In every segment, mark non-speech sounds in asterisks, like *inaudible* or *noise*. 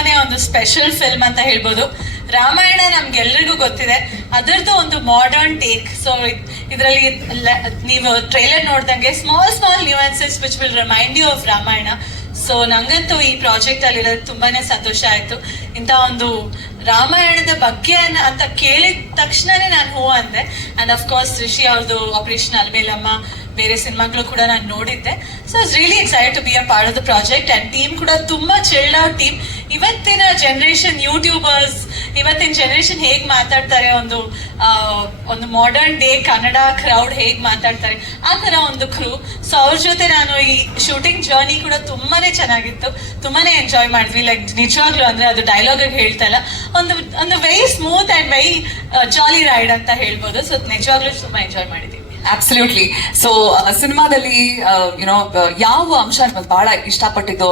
ತುಂಬಾನೇ ಒಂದು special film ಅಂತ ಹೇಳ್ಬೋದು. ರಾಮಾಯಣ ನಮ್ಗೆಲ್ರಿಗೂ ಗೊತ್ತಿದೆ. ಅದರದ್ದು ಒಂದು ಮಾಡರ್ನ್ ಟೇಕ್ ಸೊ ಇದರಲ್ಲಿ ನೀವು ಟ್ರೈಲರ್ ನೋಡ್ದಂಗೆ small small nuances which will remind you of Ramayana. So ನಂಗಂತೂ ಈ ಪ್ರಾಜೆಕ್ಟ್ ಅಲ್ಲಿರೋದು ತುಂಬಾನೇ ಸಂತೋಷ ಆಯ್ತು. ಇಂಥ ಒಂದು ರಾಮಾಯಣದ ಬಗ್ಗೆ ಅಂತ ಕೇಳಿದ ತಕ್ಷಣನೇ ನಾನು ಹೂ ಅಂದೆ. ಅಂಡ್ ಆಫ್ ಕೋರ್ಸ್ ರಿಷಿ ಅವ್ರದ್ದು ಆಪರೇಷನ್ ಅಲ್ಮೇಲಮ್ಮ ಬೇರೆ ಸಿನಿಮಾಗಳು ಕೂಡ ನಾನು ನೋಡಿದ್ದೆ. So it's really excite to be a part of the project and team ಕೂಡ ತುಂಬಾ ಚಿಲ್ಡ್ ಔಟ್ ಟೀಮ್ ಇವತ್ತಿನ ಜನರೇಷನ್ ಯೂಟ್ಯೂಬರ್ಸ್ ಇವತ್ತಿನ ಜನರೇಷನ್ ಹೇಗ್ ಮಾತಾಡ್ತಾರೆ ಒಂದು ಒಂದು ಮಾಡರ್ನ್ ಡೇ ಕನ್ನಡ ಕ್ರೌಡ್ ಹೇಗ್ ಮಾತಾಡ್ತಾರೆ, ಆ ತರ ಒಂದು ಕ್ರೂ ಸೊ ಅವ್ರ ಜೊತೆ ನಾನು ಈ ಶೂಟಿಂಗ್ ಜರ್ನಿ ಕೂಡ ತುಂಬಾನೇ ಚೆನ್ನಾಗಿತ್ತು. ತುಂಬಾನೇ ಎಂಜಾಯ್ ಮಾಡಿದ್ವಿ. ಲೈಕ್ ನಿಜವಾಗ್ಲೂ ಅಂದ್ರೆ ಅದು ಡೈಲಾಗ್ ಹೇಳ್ತಾ ಇಲ್ಲ ಒಂದು ಒಂದು very smooth and very jolly ride ಅಂತ ಹೇಳ್ಬೋದು. ಸೊ ನಿಜವಾಗ್ಲೂ ತುಂಬಾ ಎಂಜಾಯ್ ಮಾಡಿದ್ವಿ ಅಬ್ಸಲ್ಯೂಟ್ಲಿ ಸೊ ಸಿನಿಮಾದಲ್ಲಿ ಯುನೋ ಯಾವ ಅಂಶ ಬಹಳ ಇಷ್ಟಪಟ್ಟಿದ್ದು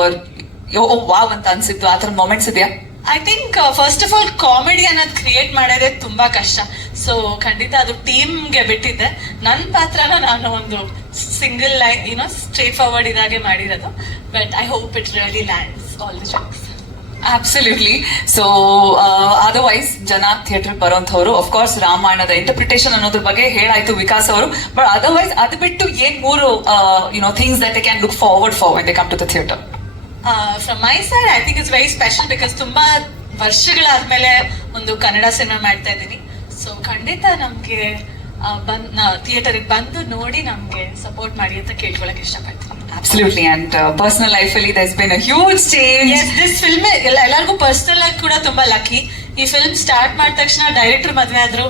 ಓ ವಾವ್ ಅಂತ ಅನ್ಸಿತ್ತು. ಆ ಥರ ಮೊಮೆಂಟ್ಸ್ ಇದೆಯಾ? I think first of all comedy ಅನ್ನೋದು ಕ್ರಿಯೇಟ್ ಮಾಡೋದೇ ತುಂಬಾ ಕಷ್ಟ. ಸೊ ಖಂಡಿತ ಅದು ಟೀಮ್ಗೆ ಬಿಟ್ಟಿದ್ದೆ. ನನ್ನ ಪಾತ್ರನ ನಾನು ಒಂದು ಸಿಂಗಲ್ ಲೈನ್ ಏನೋ ಸ್ಟ್ರೇಟ್ ಫಾರ್ವರ್ಡ್ ಇದಾಗೆ ಮಾಡಿರೋದು. But I hope it really lands all the jokes absolutely so otherwise ಜನ ಥಿಯೇಟರ್ ಬರೋಂಥವ್ರು ಕೋರ್ಸ್ ರಾಮಾಯಣದ ಇಂಟರ್ಪ್ರಿಟೇಷನ್ ಅನ್ನೋದ್ರ ಬಗ್ಗೆ ಹೇಳಾಯ್ತು ವಿಕಾಸ್ ಅವರು. ಬಟ್ ಅದರ್ವೈಸ್ ಅದು ಬಿಟ್ಟು ಏನ್ ಮೂರು you know things that I can look forward for when they come to the theatre from my side I think it's very special because ತುಂಬಾ ವರ್ಷಗಳಾದ್ಮೇಲೆ ಒಂದು ಕನ್ನಡ ಸಿನಿಮಾ ಮಾಡ್ತಾ ಇದ್ದೀನಿ. ಸೊ ಖಂಡಿತ ನಮ್ಗೆ ಥಿಯೇಟರ್ ಬಂದ್ ಥಿಯೇಟರ್ಗೆ ಬಂದು ನೋಡಿ ನಮ್ಗೆ ಸಪೋರ್ಟ್ ಮಾಡಿ ಅಂತ ಕೇಳ್ಕೊಳಕ್ ಇಷ್ಟಪಡ್ತೀನಿ. ಅಬ್ಸಲ್ಯೂಟ್ಲಿ ಅಂಡ್ ಪರ್ಸನಲ್ ಲೈಫಲ್ಲಿ thus been huge change this film ಎಲ್ಲ ಎಲ್ಲರಿಗೂ ಪರ್ಸನಲ್ ಆಗಿ ಕೂಡ ತುಂಬಾ ಲಕ್ಕಿ ಈ ಫಿಲ್ಮ್ ಸ್ಟಾರ್ಟ್ ಮಾಡಿದ ತಕ್ಷಣ ಡೈರೆಕ್ಟರ್ ಮದ್ವೆ ಆದ್ರು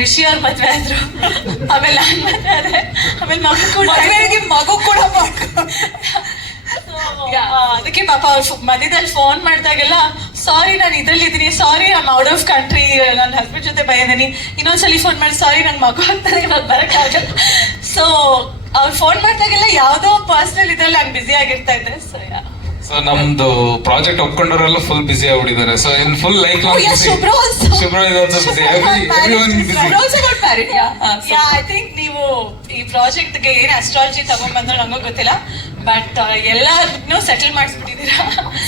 ರಿಷಿ ಅವ್ರ ಮದ್ವೆ ಆದ್ರು ಆಮೇಲೆ ನಾನ್ ಮದ್ವೆ ಆದ್ರೆ ಆಮೇಲೆ ಮಗು ಕೂಡ ಮಗು ಕೂಡ *laughs* ಅದಕ್ಕೆ ಪಾಪ ಅವ್ರು ಮಧ್ಯದಲ್ಲಿ ಫೋನ್ ಮಾಡಿದಾಗೆಲ್ಲ ಸಾರಿ ನಾನು ಇದ್ರಲ್ಲಿ ಇದೀನಿ sorry I'm out of country ನನ್ನ ಹಸ್ಬೆಂಡ್ ಜೊತೆ ಬೈದಿನಿ ಇನ್ನೊಂದ್ಸಲಿ ಫೋನ್ ಮಾಡಿ ಸಾರಿ ನನ್ ಮಗು ಆಗ್ತಾನೆ ಇವಾಗ ಬರಕ್ಕಾಗಲ್ಲ ಸೊ ಅವ್ರು ಫೋನ್ ಮಾಡಿದಾಗೆಲ್ಲ ಯಾವ್ದೋ ಪರ್ಸನಲ್ ಇದ್ರಲ್ಲಿ ನಾನು ಬ್ಯುಸಿ ಆಗಿರ್ತಾ ಇದ್ದೆ ಸೊ ಸೊ ನಮ್ದು ಪ್ರಾಜೆಕ್ಟ್ ಒಪ್ಕೊಂಡವರೆಲ್ಲ full busy ಆಗ್ಬಿಟ್ಟಿದ್ದಾರೆ. So in full like Oh, yeah, everyone busy. You're got married, yeah. Yeah ನೀವು ಈ ಪ್ರಾಜೆಕ್ಟ್ಗೆ ಏನ್ ಅಸ್ಟ್ರಾಲಜಿ ತಗೊಂಡ್ಬಂದ್ರು ನಂಗೂ ಗೊತ್ತಿಲ್ಲ. ಬಟ್ ಎಲ್ಲಾದ್ನು ಸೆಟಲ್ ಮಾಡಿಸ್ಬಿಟ್ಟಿದ್ದೀರಾ?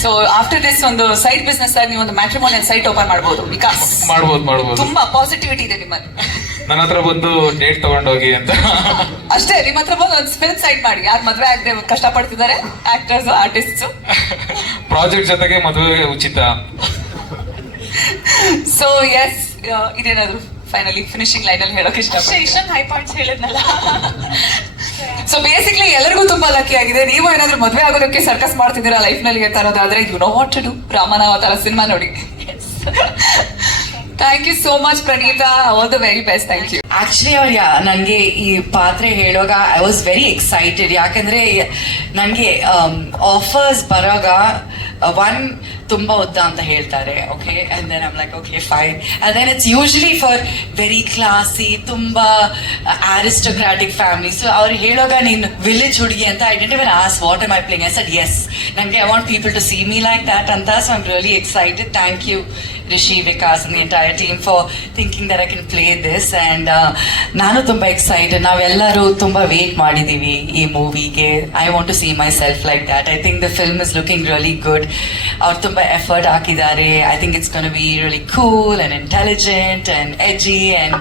ಸೊ ಆಫ್ಟರ್ ದಿಸ್ ಒಂದು ಸೈಡ್ ಬಿಸ್ನೆಸ್ ಆಗಿ ನೀವು ಒಂದು ಮ್ಯಾಟ್ರಿಮೋನಿಯಲ್ ಸೈಟ್ ಓಪನ್ ಮಾಡಬಹುದು ಬಿಕಾಸ್ ಮಾಡ್ಬೋದು ಮಾಡ್ಬೋದು. ತುಂಬಾ ಪಾಸಿಟಿವಿಟಿ ಇದೆ ನಿಮ್ಮಲ್ಲಿ. ನನ್ನ ಹತ್ರ ಬಂದು ಡೇಟ್ ತಗೊಂಡೋಗಿ ಅಂತ. ಅಷ್ಟೇ ನಿಮ್ಮ ಹತ್ರ ಬಂದು ಒಂದು ಫಿಲ್ಮ್ ಸೈಟ್ ಮಾಡಿ. ಯಾರು ಮದುವೆ ಆಗದೆ ಕಷ್ಟಪಡ್ತಿದ್ದಾರೆ? ಆಕ್ಟರ್ಸ್ ಆರ್ಟಿಸ್ಟ್ ಪ್ರಾಜೆಕ್ಟ್ ಜೊತೆಗೆ ಮದುವೆ ಉಚಿತ. ಸೊ ಎಸ್ ಇದೇನಾದ್ರು? ಫೈನಲಿ ಫಿನಿಶಿಂಗ್ ಲೈನ್ ಅಲ್ಲಿ ಹೇಳೋಕೆ ಇಷ್ಟ ಇಷ್ಟೊಂದು ಹೈ ಪಾಯಿಂಟ್ಸ್ ಹೇಳಿದ್ನಲ್ಲ. *laughs* ಸೊ ಬೇಸಿಕ್ಲಿ ಎಲ್ಲರಿಗೂ ತುಂಬಾ ಲಕ್ಕಿ ಆಗಿದೆ. ನೀವು ಏನಾದ್ರು ಮದುವೆ ಆಗೋದಕ್ಕೆ ಸರ್ಕಸ್ ಮಾಡ್ತಿದ್ದೀರಾ ಲೈಫ್ನಲ್ಲಿ ಅಂತ ಅನ್ನೋದಾದ್ರೆ you know what to do ರಾಮನ ಅವತಾರ ಸಿನಿಮಾ ನೋಡಿ. Thank you so much Praneetha all the very best thank you actually ಅವ್ರ ನನಗೆ ಈ ಪಾತ್ರೆ ಹೇಳುವಾಗ ಐ ವಾಸ್ ವೆರಿ ಎಕ್ಸೈಟೆಡ್ ಯಾಕಂದ್ರೆ ನನಗೆ ಆಫರ್ಸ್ ಬರೋಗ ಒನ್ ತುಂಬಾ ಉದ್ದ ಅಂತ ಹೇಳ್ತಾರೆ okay and then I'm like okay fine and then it's usually for very classy ತುಂಬಾ ಆರಿಸ್ಟೋಕ್ರಾಟಿಕ್ ಫ್ಯಾಮಿಲಿ ಸೊ ಅವ್ರು ಹೇಳೋಗ ನೀನು ವಿಲೇಜ್ ಹುಡುಗಿ ಅಂತ I didn't even ask what am I I said yes ನನಗೆ I want people to see me like that ಅಂತ. So I'm really excited thank you Rishi Vikas and the entire team for thinking I can play this. And uh, ನಾನು ತುಂಬಾ excited ನಾವೆಲ್ಲರೂ ತುಂಬಾ wait ಮಾಡಿದೀವಿ ಈ ಮೂವಿಗೆ I want to see myself like that I think the film is looking really good ಅವ್ರು ತುಂಬಾ effort ಹಾಕಿದ್ದಾರೆ. I think it's can be really cool and intelligent and edgy and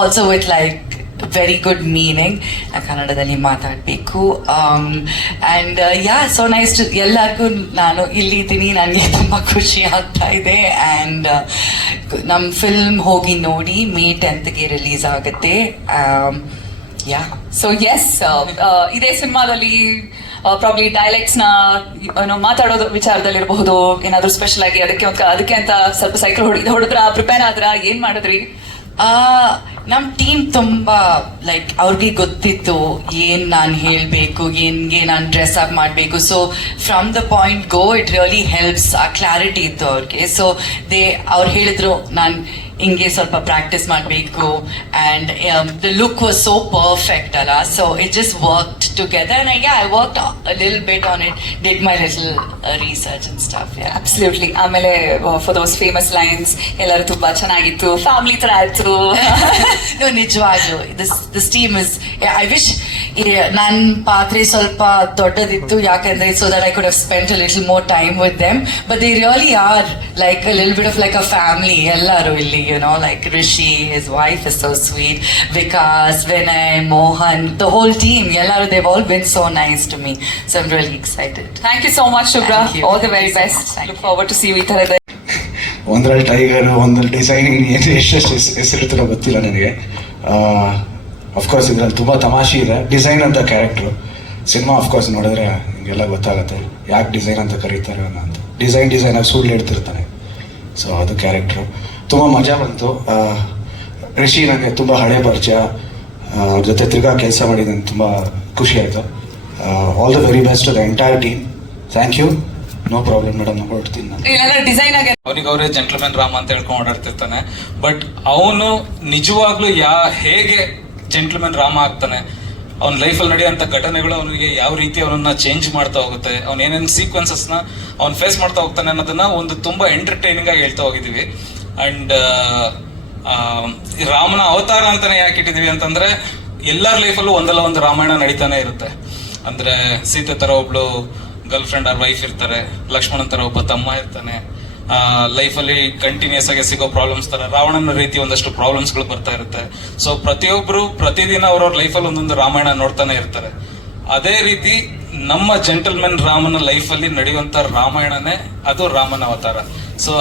also with like very good meaning ಕನ್ನಡದಲ್ಲಿ ಮಾತಾಡಬೇಕು. And yeah so nice ಎಲ್ಲರಿಗೂ ನಾನು ಇಲ್ಲಿ ಇದ್ದೀನಿ. ನನಗೆ ತುಂಬ ಖುಷಿ ಆಗ್ತಾ ಇದೆ. ಆ್ಯಂಡ್ ನಮ್ಮ ಫಿಲ್ಮ್ ಹೋಗಿ ನೋಡಿ, ಮೇ ಟೆಂತ್ಗೆ ರಿಲೀಸ್ ಆಗುತ್ತೆ. ಯಾ ಸೊ ಎಸ್ ಇದೇ ಸಿನಿಮಾದಲ್ಲಿ ಪ್ರಾಬ್ಲಿ ಡೈಲೆಕ್ಟ್ಸ್ನ ಮಾತಾಡೋದು ವಿಚಾರದಲ್ಲಿರಬಹುದು, ಏನಾದ್ರು ಸ್ಪೆಷಲ್ ಆಗಿ ಅದಕ್ಕೆ ಒಂದು ಅದಕ್ಕೆ ಅಂತ ಸ್ವಲ್ಪ ಸೈಕಲ್ ಹೊಡಿದ ಹೊಡೆದ್ರ ಪ್ರಿಪೇರ್ ಆದ್ರ ಏನ್ ಮಾಡಿದ್ರಿ? ನಮ್ಮ ಟೀಮ್ ತುಂಬಾ ಲೈಕ್ ಅವ್ರಿಗೆ ಗೊತ್ತಿತ್ತು ಏನ್ ನಾನು ಹೇಳಬೇಕು ಏನ್ಗೆ ನಾನು ಡ್ರೆಸ್ ಅಪ್ ಮಾಡಬೇಕು. So from the point go it really helps ಆ ಕ್ಲಾರಿಟಿ ಇತ್ತು ಅವ್ರಿಗೆ. ಸೊ ದೇ ಅವ್ರು ಹೇಳಿದ್ರು, ನಾನು ಹಿಂಗೆ ಸ್ವಲ್ಪ ಪ್ರಾಕ್ಟೀಸ್ ಮಾಡಬೇಕು and the look was so perfect ಅಲ್ಲ so it just work together and I work lil bit on it did my little research and stuff absolutely ಆಮೇಲೆ ಫಾರ್ ದೋಸ್ ಫೇಮಸ್ ಲೈನ್ಸ್ ಎಲ್ಲರೂ ತುಂಬಾ ಚೆನ್ನಾಗಿತ್ತು ಫ್ಯಾಮಿಲಿ ತರ ಆಯ್ತು. *laughs* ನಿಜವಾಗ್ಲೂ. This this team is I wish ನನ್ನ ಪಾತ್ರೆ ಸ್ವಲ್ಪ ದೊಡ್ಡದಿತ್ತು ಯಾಕಂದ್ರೆ so that I could have spend a little more time with them but they really are like a lil bit of like a family ಎಲ್ಲರೂ ಇಲ್ಲಿ you know like Rishi his wife is so sweet Vikas Vinay Mohan the whole team ಎಲ್ಲರೂ they've all been so nice to me so I'm really excited thank you so much Shubhra all the very Thank you. so best look forward to see ಈ ಥರದ ಒಂದ್ರಲ್ಲಿ tiger ಒಂದ್ರಲ್ಲಿ designing ಎಷ್ಟು ಎಷ್ಟೆಷ್ಟು ಹೆಸರಿರ್ತಾರೋ ಗೊತ್ತಿಲ್ಲ ನನಗೆ. Of course ಇದ್ರಲ್ಲಿ ತುಂಬ ತಮಾಷೆ ಇದೆ. ಡಿಸೈನ್ ಅಂತ ಕ್ಯಾರೆಕ್ಟ್ರು ಸಿನಿಮಾ ಅಫ್ಕೋರ್ಸ್ ನೋಡಿದ್ರೆ ನಿಮಗೆಲ್ಲ ಗೊತ್ತಾಗುತ್ತೆ. ಯಾಕೆ ಡಿಸೈನ್ ಅಂತ ಕರೀತಾರೆ ಅನ್ನೋ ಅಂತ. ಡಿಸೈನ್ ಡಿಸೈನ್ ಆಗಿ ಸುಳ್ಳು ಹೇಳ್ತಿರ್ತಾನೆ. ಸೊ ಅದು ಕ್ಯಾರೆಕ್ಟ್ರು ತುಂಬ ಮಜಾ ಬಂತು. ಋಷಿ ರಿಷಿ ನನಗೆ ತುಂಬ ಹಳೆ ಪರಿಚಯ. ಜೊತೆ ತಿರ್ಗಾ ಕೆಲಸ ಮಾಡಿದ್ದೀನಿ ತುಂಬ ಖುಷಿ ಆಯಿತು. All the very best the entire team thank you no problem madam ಹೊರಡ್ತೀನಿ ನಾನು. ಏನಾದ್ರೆ ಡಿಸೈನ್ ಆಗಿ ಅವನಿಗೆ ಅವರೇ ಜೆಂಟ್ಲ್ಮನ್ ರಾಮ್ ಅಂತ ಹೇಳ್ಕೊಂಡು ಓಡಾಡ್ತಿರ್ತಾನೆ. ಬಟ್ ಅವನು ನಿಜವಾಗ್ಲೂ ಯಾ ಹೇಗೆ ಜೆಂಟ್ಲ್ಮನ್ ರಾಮ ಆಗ್ತಾನೆ. ಅವನ ಲೈಫಲ್ಲಿ ನಡೆಯುವಂತ ಘಟನೆಗಳು ಅವನಿಗೆ ಯಾವ ರೀತಿ ಅವನನ್ನ ಚೇಂಜ್ ಮಾಡ್ತಾ ಹೋಗುತ್ತೆ, ಅವ್ನ ಏನೇನು ಸೀಕ್ವೆನ್ಸಸ್ನ ಅವ್ನ್ ಫೇಸ್ ಮಾಡ್ತಾ ಹೋಗ್ತಾನೆ ಅನ್ನೋದನ್ನ ಒಂದು ತುಂಬಾ ಎಂಟರ್ಟೈನಿಂಗ್ ಆಗಿ ಹೇಳ್ತಾ ಹೋಗಿದೀವಿ. ಅಂಡ್ ರಾಮನ ಅವತಾರ ಅಂತಾನೆ ಯಾಕೆ ಇಟ್ಟಿದೀವಿ ಅಂತಂದ್ರೆ, ಎಲ್ಲರ ಲೈಫಲ್ಲೂ ಒಂದಲ್ಲ ಒಂದು ರಾಮಾಯಣ ನಡೀತಾನೆ ಇರುತ್ತೆ. ಅಂದ್ರೆ ಸೀತೆ ತರ ಒಬ್ಳು ಗರ್ಲ್ ಫ್ರೆಂಡ್ ಆರ್ ವೈಫ್ ಇರ್ತಾರೆ, ಲಕ್ಷ್ಮಣನ್ ತರ ಒಬ್ಬ ತಮ್ಮ ಇರ್ತಾನೆ. ಲೈಫ್ ಅಲ್ಲಿ ಕಂಟಿನ್ಯೂಸ್ ಆಗಿ ಸಿಗೋ ಪ್ರಾಬ್ಲಮ್ಸ್ ತರ ರಾವಣನ ರೀತಿ ಒಂದಷ್ಟು ಪ್ರಾಬ್ಲಮ್ಸ್ಗಳು ಬರ್ತಾ ಇರುತ್ತೆ. ಸೊ ಪ್ರತಿಯೊಬ್ರು ಪ್ರತಿದಿನ ಅವ್ರವ್ರ ಲೈಫಲ್ಲಿ ಒಂದೊಂದು ರಾಮಾಯಣ ನೋಡ್ತಾನೆ ಇರ್ತಾರೆ. ಅದೇ ರೀತಿ ನಮ್ಮ ಜೆಂಟಲ್ಮೆನ್ ರಾಮನ ಲೈಫ್ ಅಲ್ಲಿ ನಡೆಯುವಂತ ರಾಮಾಯಣನೇ ಅದು ರಾಮನ ಅವತಾರ. ಸೊ